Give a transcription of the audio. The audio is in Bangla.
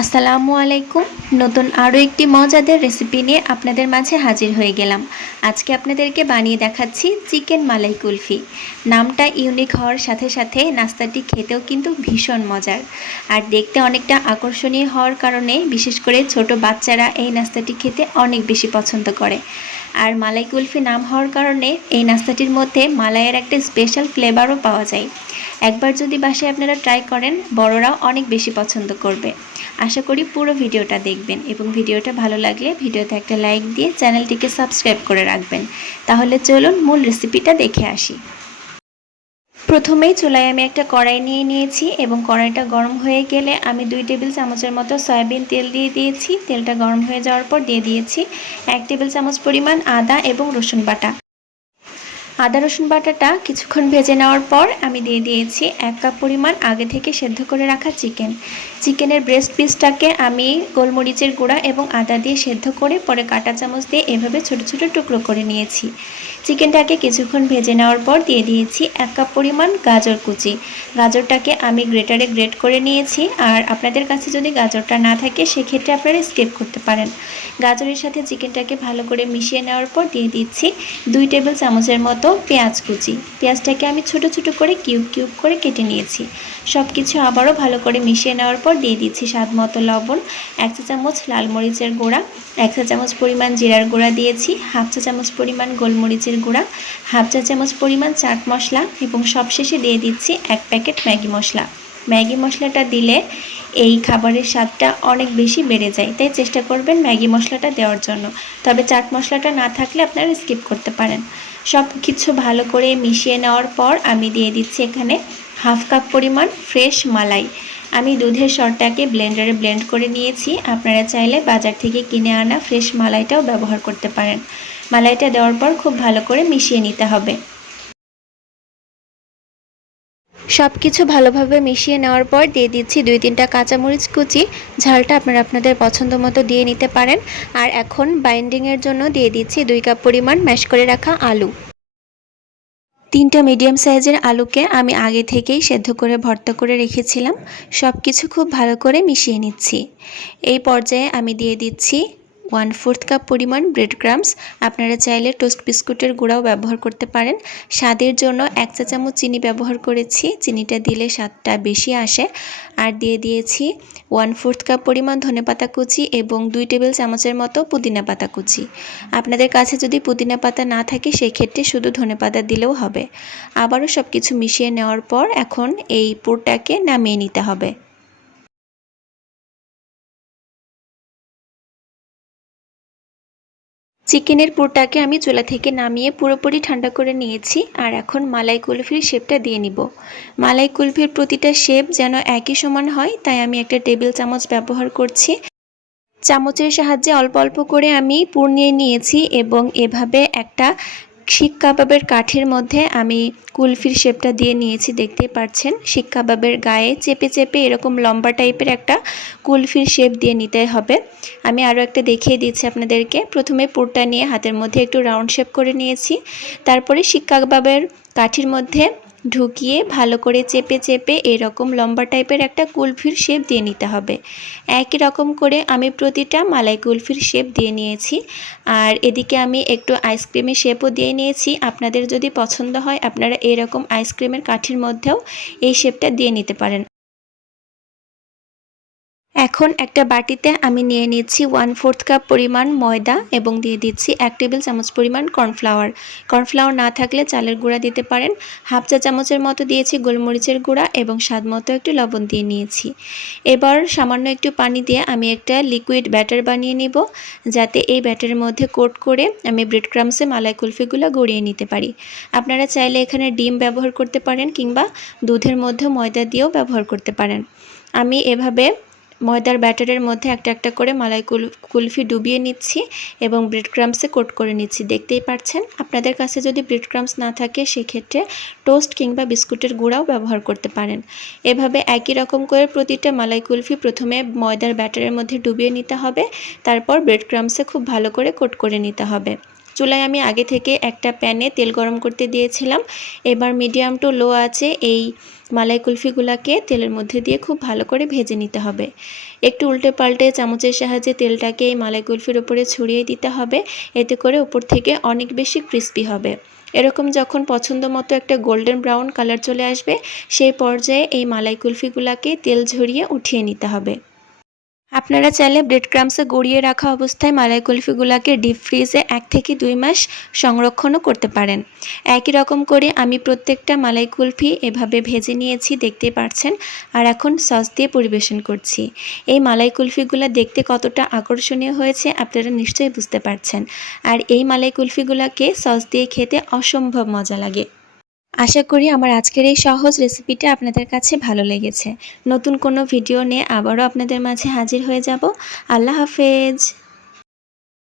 আসসালামু আলাইকুম। নতুন আরও একটি মজাদার রেসিপি নিয়ে আপনাদের মাঝে হাজির হয়ে গেলাম। আজকে আপনাদেরকে বানিয়ে দেখাচ্ছি চিকেন মালাই কুলফি। নামটা ইউনিক হওয়ার সাথে সাথে নাস্তাটি খেতেও কিন্তু ভীষণ মজার, আর দেখতে অনেকটা আকর্ষণীয় হওয়ার কারণে বিশেষ করে ছোট বাচ্চারা এই নাস্তাটি খেতে অনেক বেশি পছন্দ করে। আর মালাই কুলফি নাম হওয়ার কারণে এই নাস্তাটির মধ্যে মালাইয়ের একটা স্পেশাল ফ্লেভারও পাওয়া যায়। একবার যদি বাসায় আপনারা ট্রাই করেন, বড়রাও অনেক বেশি পছন্দ করবে। আশা করি পুরো ভিডিওটা দেখবেন এবং ভিডিওটা ভালো লাগলে ভিডিওতে একটা লাইক দিয়ে চ্যানেলটিকে সাবস্ক্রাইব করে রাখবেন। তাহলে চলুন মূল রেসিপিটা দেখে আসি। প্রথমেই চুলায় আমি একটা কড়াই নিয়ে নিয়েছি এবং কড়াইটা গরম হয়ে গেলে আমি 2 টেবিল চামচের মতো সয়াবিন তেল দিয়ে দিয়েছি। তেলটা গরম হয়ে যাওয়ার পর দিয়ে দিয়েছি 1 টেবিল চামচ পরিমাণ আদা এবং রসুন বাটা। আদা রসুন বাটাটা কিছুক্ষণ ভেজে নেওয়ার পর আমি দিয়ে দিয়েছি 1 কাপ পরিমাণ আগে থেকে সেদ্ধ করে রাখা চিকেনের ব্রেস্ট পিসটাকে আমি গোলমরিচের গুঁড়া এবং আদা দিয়ে সেদ্ধ করে পরে কাঁটা চামচ দিয়ে এভাবে ছোট ছোট টুকরো করে নিয়েছি। চিকেনটাকে কিছুক্ষণ ভেজে নেওয়ার পর দিয়ে দিয়েছি 1 কাপ পরিমাণ গাজর কুচি। গাজরটাকে আমি গ্রেটারে গ্রেট করে নিয়েছি, আর আপনাদের কাছে যদি গাজরটা না থাকে সেক্ষেত্রে আপনারা স্কিপ করতে পারেন। গাজরের সাথে চিকেনটাকে ভালো করে মিশিয়ে নেওয়ার পর দিয়ে দিচ্ছি 2 টেবিল চামচের মতো পেঁয়াজ কুচি। পেঁয়াজটাকে আমি ছোট ছোট করে কিউব কিউব করে কেটে নিয়েছি। সব কিছু আবারও ভালো করে মিশিয়ে নেওয়ার পর দিয়ে দিচ্ছি স্বাদ মতো লবণ, 1 চা চামচ লাল মরিচের গুঁড়া, 1 চা চামচ পরিমাণ জিরার গুঁড়া দিয়েছি, 1/2 চা চামচ পরিমাণ গোলমরিচের গুঁড়া, 1/2 চা চামচ পরিমাণ চাট মশলা এবং সবশেষে দিয়ে দিচ্ছি 1 প্যাকেট ম্যাগি মশলা। ম্যাগি মশলাটা দিলে এই খাবারের স্বাদটা অনেক বেশি বেড়ে যায়, তাই চেষ্টা করবেন ম্যাগি মশলাটা দেওয়ার জন্য। তবে চাট মশলাটা না থাকলে আপনারা স্কিপ করতে পারেন। সব কিছু ভালো করে মিশিয়ে নেওয়ার পর আমি দিয়ে দিচ্ছি এখানে 1/2 কাপ পরিমাণ ফ্রেশ মালাই। আমি দুধের সরটাকে ব্লেন্ডারে ব্লেন্ড করে নিয়েছি। আপনারা চাইলে বাজার থেকে কিনে আনা ফ্রেশ মালাইটাও ব্যবহার করতে পারেন। মালাইটা দেওয়ার পর খুব ভালো করে মিশিয়ে নিতে হবে। সব কিছু ভালোভাবে মিশিয়ে নেওয়ার পর দিয়ে দিচ্ছি 2-3টা কাঁচামরিচ কুচি। ঝালটা আপনারা আপনাদের পছন্দ মতো দিয়ে নিতে পারেন। আর এখন বাইন্ডিংয়ের জন্য দিয়ে দিচ্ছি 2 কাপ পরিমাণ ম্যাশ করে রাখা আলু। 3টা মিডিয়াম সাইজের আলুকে আমি আগে থেকেই সেদ্ধ করে ভর্তা করে রেখেছিলাম। সব কিছু খুব ভালো করে মিশিয়ে নিচ্ছি। এই পর্যায়ে আমি দিয়ে দিচ্ছি 1/4 কাপ পরিমাণ ব্রেড ক্রাম্বস। আপনারা চাইলে টোস্ট বিস্কুটের গুঁড়াও ব্যবহার করতে পারেন। স্বাদের জন্য 1 চা চামচ চিনি ব্যবহার করেছি, চিনিটা দিলে স্বাদটা বেশি আসে। আর দিয়ে দিয়েছি 1/4 কাপ পরিমাণ ধনেপাতা কুচি এবং 2 টেবিল চামচের মতো পুদিনা পাতা কুচি। আপনাদের কাছে যদি পুদিনা পাতা না থাকে সেক্ষেত্রে শুধু ধনেপাতা দিলেও হবে। আবারও সব কিছু মিশিয়ে নেওয়ার পর এখন এই পুরটাকে নামিয়ে নিতে হবে। চিকেনের পুরটাকে আমি চুলা থেকে নামিয়ে পুরোপুরি ঠান্ডা করে নিয়েছি। আর এখন মালাই কুলফির শেপটা দিয়ে নিব। মালাই কুলফির প্রতিটা শেপ যেন একই সমান হয়, তাই আমি একটা টেবিল চামচ ব্যবহার করছি। চামচের সাহায্যে অল্প অল্প করে আমি পুর নিয়ে নিয়েছি এবং এভাবে একটা শিক কাবাবের কাঠির মধ্যে আমি কুলফির শেপটা দিয়ে নিয়েছি। দেখতেই পাচ্ছেন শিক কাবাবের গায়ে চেপে চেপে এরকম লম্বা টাইপের একটা কুলফির শেপ দিয়ে নিতে হবে। আমি আরও একটা দেখিয়ে দিচ্ছি আপনাদেরকে। প্রথমে পুরটা নিয়ে হাতের মধ্যে একটু রাউন্ড শেপ করে নিয়েছি, তারপরে শিক কাবাবের কাঠির মধ্যে ঢুকিয়ে ভালো করে চেপে চেপে এরকম লম্বা টাইপের একটা কুলফির শেপ দিয়ে নিতে হবে। একই রকম করে আমি প্রতিটা মালাই কুলফির শেপ দিয়ে নিয়েছি। আর এদিকে আমি একটু আইসক্রিমের শেপও দিয়ে নিয়েছি। আপনাদের যদি পছন্দ হয় আপনারা এরকম আইসক্রিমের কাঠির মধ্যেও এই শেপটা দিয়ে নিতে পারেন। এখন একটা বাটিতে আমি নিয়ে নিচ্ছি 1/4 কাপ পরিমাণ ময়দা এবং দিয়ে দিচ্ছি 1 টেবিল চামচ পরিমাণ কর্নফ্লাওয়ার না থাকলে চালের গুঁড়া দিতে পারেন। 1/2 চা চামচের মতো দিয়েছি গোলমরিচের গুঁড়া এবং স্বাদ মতো একটু লবণ দিয়ে নিয়েছি। এবার সামান্য একটু পানি দিয়ে আমি একটা লিকুইড ব্যাটার বানিয়ে নিব, যাতে এই ব্যাটারের মধ্যে কোট করে আমি ব্রেড ক্রাম্বসে মালাই কুলফিগুলো গড়িয়ে নিতে পারি। আপনারা চাইলে এখানে ডিম ব্যবহার করতে পারেন কিংবা দুধের মধ্যে ময়দা দিয়েও ব্যবহার করতে পারেন। আমি এভাবে ময়দার ব্যাটারের মধ্যে একটা একটা করে মালাই কুলফি ডুবিয়ে নিচ্ছি এবং ব্রেড ক্রাম্বসে কোট করে নিচ্ছি। দেখতেই পাচ্ছেন। আপনাদের কাছে যদি ব্রেড ক্রাম্বস না থাকে সেক্ষেত্রে টোস্ট কিংবা বিস্কুটের গুঁড়াও ব্যবহার করতে পারেন। এভাবে একই রকম করে প্রতিটা মালাই কুলফি প্রথমে ময়দার ব্যাটারের মধ্যে ডুবিয়ে নিতে হবে, তারপর ব্রেড ক্রাম্বসে খুব ভালো করে কোট করে নিতে হবে। চুলায় আমি আগে থেকে একটা প্যানে তেল গরম করতে দিয়েছিলাম। এবার মিডিয়াম টু লো আঁচে এই মালাই কুলফিগুলোকে তেলের মধ্যে দিয়ে খুব ভালো করে ভেজে নিতে হবে। একটু উল্টে পাল্টে চামচের সাহায্যে তেলটাকে এই মালাই কুলফির উপরে ছড়িয়ে দিতে হবে, এতে করে উপর থেকে অনেক বেশি ক্রিস্পি হবে। এরকম যখন পছন্দ মতো একটা গোল্ডেন ব্রাউন কালার চলে আসবে, সেই পর্যায়ে এই মালাই কুলফিগুলোকে তেল ঝরিয়ে উঠিয়ে নিতে হবে। আপনারা চাইলে ব্রেড ক্রাম্বসে গড়িয়ে রাখা অবস্থায় মালাই কুলফিগুলোকে ডিপ ফ্রিজে 1 থেকে 2 মাস সংরক্ষণও করতে পারেন। একই রকম করে আমি প্রত্যেকটা মালাই কুলফি এভাবে ভেজে নিয়েছি, দেখতেই পাচ্ছেন। আর এখন সস দিয়ে পরিবেশন করছি। এই মালাই কুলফিগুলো দেখতে কতটা আকর্ষণীয় হয়েছে আপনারা নিশ্চয়ই বুঝতে পারছেন। আর এই মালাই কুলফিগুলোকে সস দিয়ে খেতে অসম্ভব মজা লাগে। আশা করি আমার আজকের এই সহজ রেসিপিটা আপনাদের কাছে ভালো লেগেছে। নতুন কোনো ভিডিও নিয়ে আবারও আপনাদের মাঝে হাজির হয়ে যাব। আল্লাহ হাফেজ।